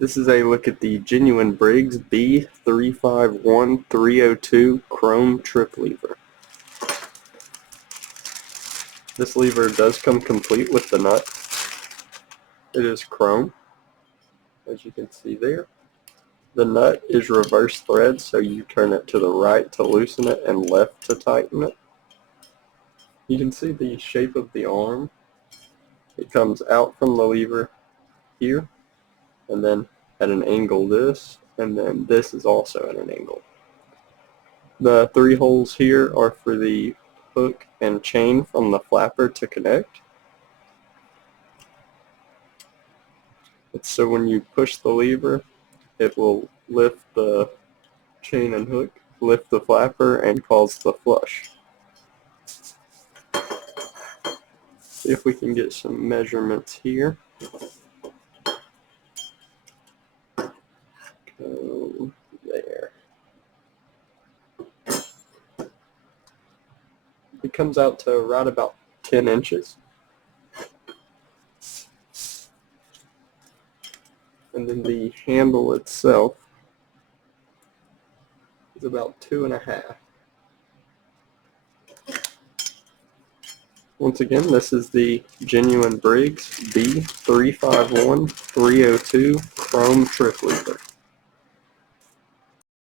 This is a look at the genuine Briggs B351302 chrome trip lever. This lever does come complete with the nut. It is chrome, as you can see there. The nut is reverse thread, so you turn it to the right to loosen it and left to tighten it. You can see the shape of the arm. It comes out from the lever here, and then at an angle this, and then this is also at an angle. The 3 holes here are for the hook and chain from the flapper to connect. It's so when you push the lever, it will lift the chain and hook, lift the flapper, and cause the flush. See if we can get some measurements here. Go there. It comes out to right about 10 inches. And then the handle itself is about 2.5. Once again, this is the genuine Briggs B351302 chrome trip lever.